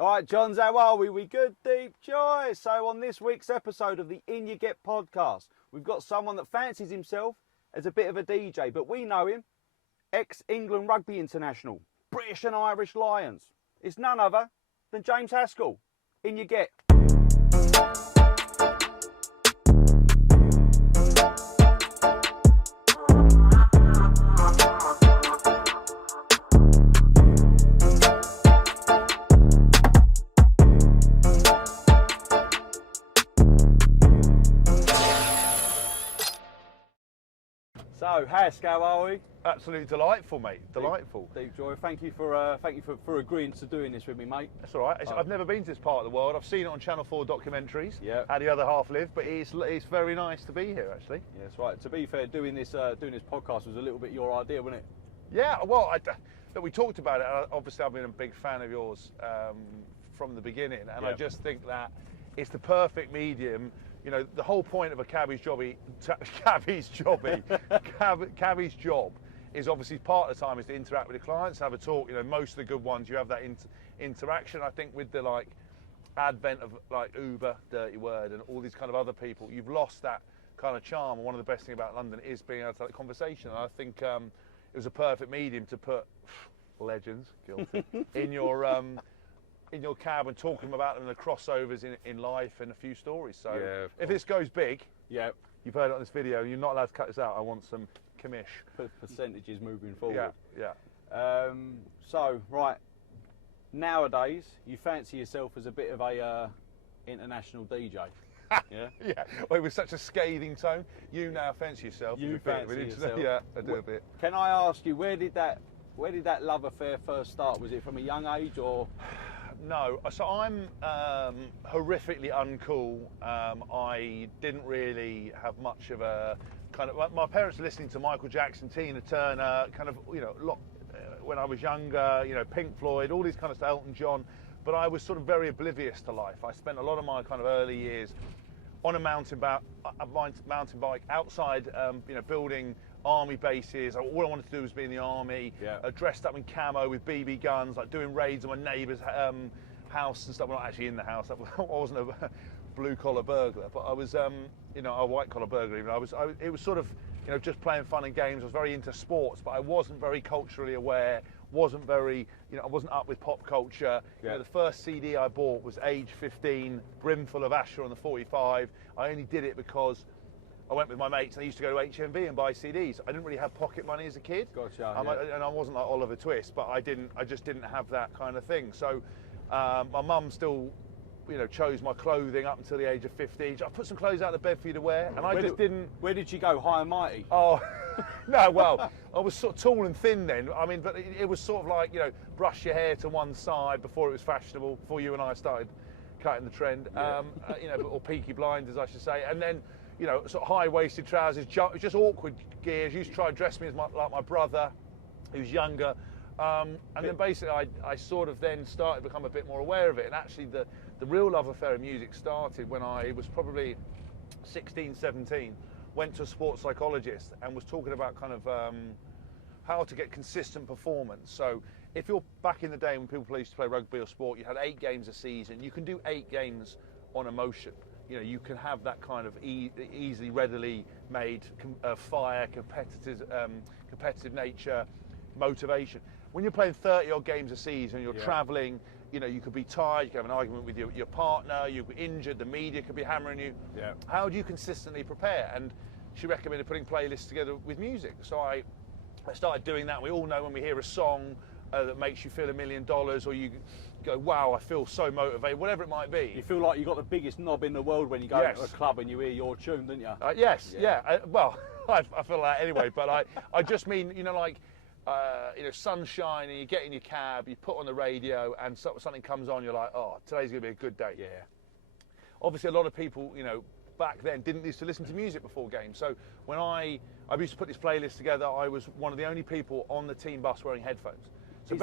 All right, Johns, how are we? We good, deep joy. So on this week's episode of the In You Get podcast, we've got someone that fancies himself as a bit of a DJ, but we know him, ex-England Rugby international, British and Irish Lions. It's none other than James Haskell. In You Get. So, Hask, how are we? Absolutely delightful, mate. Delightful. Deep joy. Thank you for agreeing to doing this with me, mate. That's all right. I've never been to this part of the world. I've seen it on Channel 4 documentaries. Yeah. How the other half live, but it's very nice to be here, actually. Yeah, that's right. To be fair, doing this podcast was a little bit your idea, wasn't it? Yeah. Well, look, we talked about it. Obviously, I've been a big fan of yours from the beginning, and I just think that it's the perfect medium. You know, the whole point of a cabbie's job is obviously part of the time is to interact with the clients, have a talk. You know, most of the good ones you have that interaction. I think with the advent of Uber, dirty word, and all these kind of other people, you've lost that kind of charm. And one of the best things about London is being able to have that conversation. And I think it was a perfect medium to put legends, guilty, in your cab and talking about them and the crossovers in life and a few stories. So if this goes big, you've heard it on this video, you're not allowed to cut this out. I want some commish. Percentages moving forward. Yeah. So, right, nowadays you fancy yourself as a bit of a international DJ. Yeah. Yeah. Well, it was such a scathing tone. You now fancy yourself. You fancy yourself. Yeah, I do a bit. Can I ask you, where did that love affair first start? Was it from a young age or? No, so I'm horrifically uncool. I didn't really have much of a kind of. My parents were listening to Michael Jackson, Tina Turner, kind of, you know, when I was younger. You know, Pink Floyd, all these kind of stuff, Elton John. But I was sort of very oblivious to life. I spent a lot of my kind of early years on a mountain bike outside, you know, building army bases. All I wanted to do was be in the army, dressed up in camo with BB guns, like doing raids on my neighbour's house and stuff. Well, not actually in the house. I wasn't a blue collar burglar, but I was, you know, a white collar burglar. Even it was sort of, you know, just playing fun and games. I was very into sports, but I wasn't very culturally aware. Wasn't very, you know, I wasn't up with pop culture. You know, the first CD I bought was age 15, brimful of Asher on the 45. I only did it because I went with my mates and I used to go to HMV and buy CDs. I didn't really have pocket money as a kid. Gotcha. And I wasn't like Oliver Twist, but I just didn't have that kind of thing. So my mum still, you know, chose my clothing up until the age of 15. I put some clothes out of bed for you to wear, and didn't. Where did you go, high and mighty? Oh, no, well, I was sort of tall and thin then. I mean, but it was sort of like, you know, brush your hair to one side before it was fashionable, before you and I started cutting the trend. You know, or Peaky Blinders, I should say. And then, you know, sort of high-waisted trousers, just awkward gears. Used to try and dress me as like my brother, who's younger. And then basically I sort of then started to become a bit more aware of it. And actually the real love affair of music started when I was probably 16, 17, went to a sports psychologist and was talking about kind of how to get consistent performance. So if you're back in the day when people used to play rugby or sport, you had 8 games a season. You can do 8 games on emotion. You know, you can have that kind of easily, readily made fire, competitive nature, motivation. When you're playing 30 odd games a season, you're travelling, you know, you could be tired, you could have an argument with your partner, you could be injured, the media could be hammering you. Yeah. How do you consistently prepare? And she recommended putting playlists together with music. So I started doing that. We all know when we hear a song that makes you feel $1 million, or you go, wow, I feel so motivated, whatever it might be. You feel like you've got the biggest knob in the world when you go to a club and you hear your tune, don't you? Yes, well, I feel that anyway, but I just mean, you know, like, you know, sunshine, and you get in your cab, you put on the radio, and something comes on, you're like, oh, today's going to be a good day. Yeah. Obviously, a lot of people, you know, back then didn't used to listen to music before games. So when I used to put this playlist together, I was one of the only people on the team bus wearing headphones. So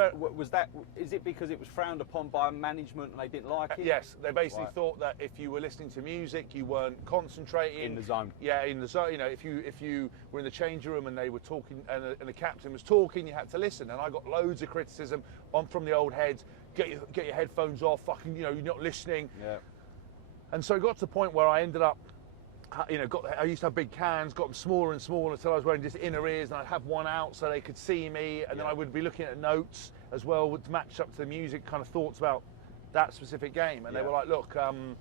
is it because it was frowned upon by management and they didn't like it? Yes, they basically thought that if you were listening to music, you weren't concentrating. In the zone. Yeah, in the zone. You know, if you were in the change room and they were talking and the captain was talking, you had to listen. And I got loads of criticism from the old heads. get your headphones off, fucking, you know, you're not listening. Yeah. And so it got to the point where I ended up, you know, I used to have big cans, got them smaller and smaller until I was wearing just inner ears, and I'd have one out so they could see me, and then I would be looking at notes as well to match up to the music, kind of thoughts about that specific game. And they were like, look, you know,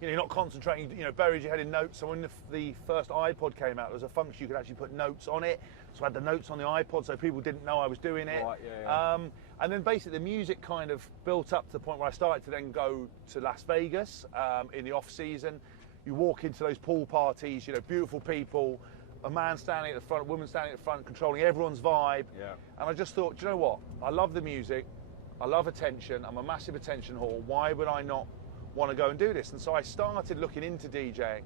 you're not concentrating, you know, buried your head in notes. So when the first iPod came out, there was a function you could actually put notes on it. So I had the notes on the iPod so people didn't know I was doing it. Right, yeah. And then basically the music kind of built up to the point where I started to then go to Las Vegas in the off season. You walk into those pool parties, you know, beautiful people, a man standing at the front, a woman standing at the front, controlling everyone's vibe. Yeah. And I just thought, do you know what? I love the music. I love attention. I'm a massive attention whore. Why would I not want to go and do this? And so I started looking into DJing.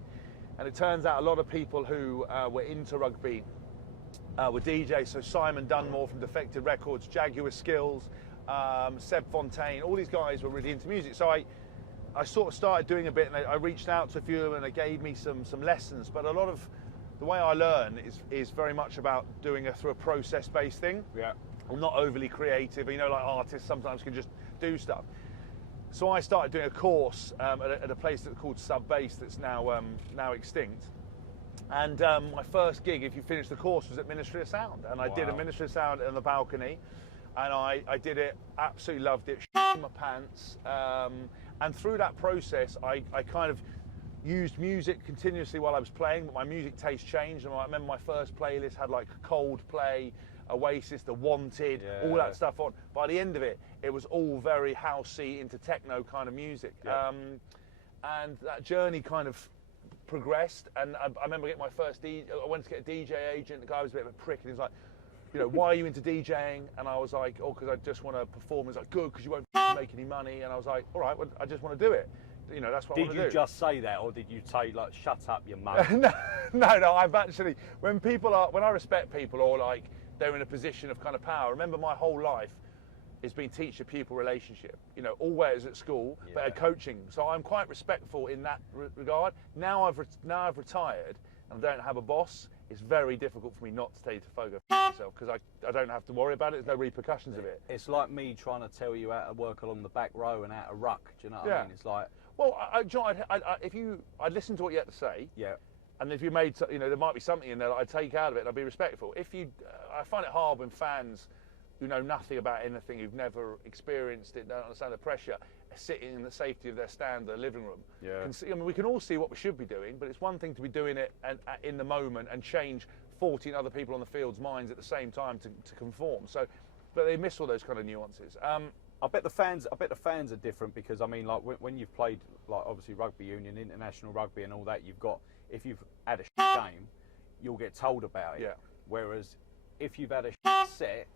And it turns out a lot of people who were into rugby were DJs. So Simon Dunmore from Defected Records, Jaguar Skills, Seb Fontaine, all these guys were really into music. So I sort of started doing a bit, and I reached out to a few of them, and they gave me some lessons. But a lot of the way I learn is very much about doing it through a process-based thing. Yeah. I'm not overly creative. You know, like artists sometimes can just do stuff. So I started doing a course at a place that's called Sub Bass that's now extinct. And my first gig, if you finish the course, was at Ministry of Sound. And I did a Ministry of Sound on the balcony. And I did it, absolutely loved it, shit my pants. And through that process, I kind of used music continuously while I was playing, but my music taste changed. And I remember my first playlist had like Coldplay, Oasis, The Wanted, all that stuff on. By the end of it, it was all very housey, into techno kind of music. Yeah. And that journey kind of progressed. And I remember getting my first I went to get a DJ agent. The guy was a bit of a prick, and he was like, you know, why are you into DJing? And I was like, oh, because I just want to perform. He's like, good, because you won't make any money. And I was like, all right, well, I just want to do it. You know, that's what I want to do. Did you just say that, or did you say, like, shut up, your mum? No, I've actually, when I respect people, or like, they're in a position of kind of power. Remember, my whole life has been teacher-pupil relationship. You know, always at school, but at coaching. So I'm quite respectful in that regard. Now I've retired and I don't have a boss. It's very difficult for me not to tell you to focus yourself, because I don't have to worry about it. There's no repercussions of it. It's like me trying to tell you how to work along the back row and how to ruck. Do you know what I mean? It's like, well, I'd listen to what you had to say. Yeah. And if you made, you know, there might be something in there that I'd take out of it and I'd be respectful. I find it hard when fans who know nothing about anything, who've never experienced it, don't understand the pressure, are sitting in the safety of their stand, their living room. Yeah. I mean, we can all see what we should be doing, but it's one thing to be doing it in the moment and change 14 other people on the field's minds at the same time to conform. So, but they miss all those kind of nuances. I bet the fans are different, because I mean, like when you've played, like obviously rugby union, international rugby, and all that, if you've had a game, you'll get told about it. Yeah. Whereas if you've had a set,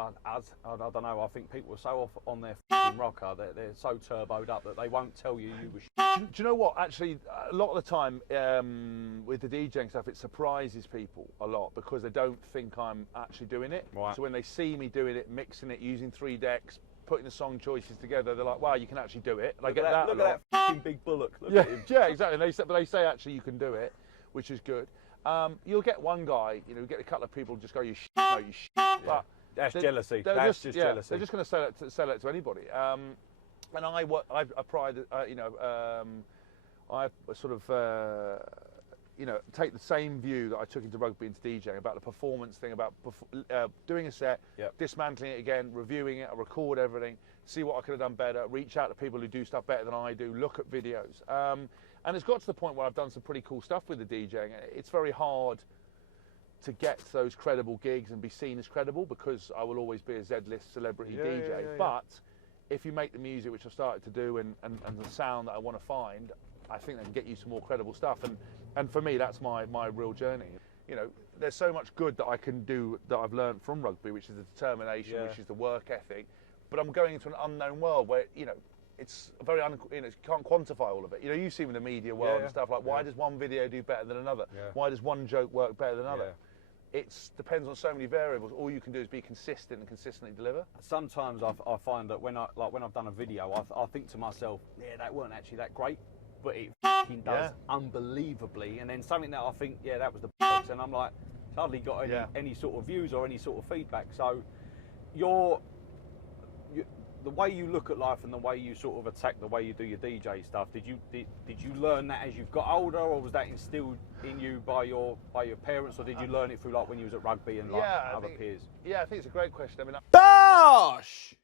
I don't know. I think people are so off on their rocker that they're so turboed up that they won't tell you were. Do you know what? Actually, a lot of the time with the DJing stuff, it surprises people a lot, because they don't think I'm actually doing it. Right. So when they see me doing it, mixing it, using 3 decks, putting the song choices together, they're like, "Wow, you can actually do it." And I get that. Look at that big bullock. Look at him. Yeah, exactly. But they say actually you can do it, which is good. You'll get one guy, you know, get a couple of people just go, "You no, you but that's jealousy. That's just jealousy. They're just going to sell it to anybody. And I pride, you know, I sort of, you know, take the same view that I took into rugby, into DJing, about the performance thing, about doing a set, dismantling it again, reviewing it, I record everything, see what I could have done better, reach out to people who do stuff better than I do, look at videos. And it's got to the point where I've done some pretty cool stuff with the DJing. It's very hard to get those credible gigs and be seen as credible, because I will always be a Z-list celebrity DJ. But if you make the music, which I've started to do, and the sound that I want to find, I think they can get you some more credible stuff. And for me, that's my real journey. You know, there's so much good that I can do that I've learned from rugby, which is the determination, which is the work ethic. But I'm going into an unknown world where, you know, it's very, you know, you can't quantify all of it. You know, you see in the media world and stuff, like, why does one video do better than another? Why does one joke work better than another? It depends on so many variables. All you can do is be consistent and consistently deliver. Sometimes I find that when I've done a video, I think to myself, yeah, that weren't actually that great, but it fucking does unbelievably. And then something that I think, yeah, that was the best, and I'm like, it's hardly got any sort of views or any sort of feedback. So your the way you look at life and the way you sort of attack the way you do your DJ stuff, did you learn that as you've got older, or was that instilled in you by your parents, or did you learn it through like when you was at rugby and like other peers? Yeah, I think it's a great question. I mean, Bosh!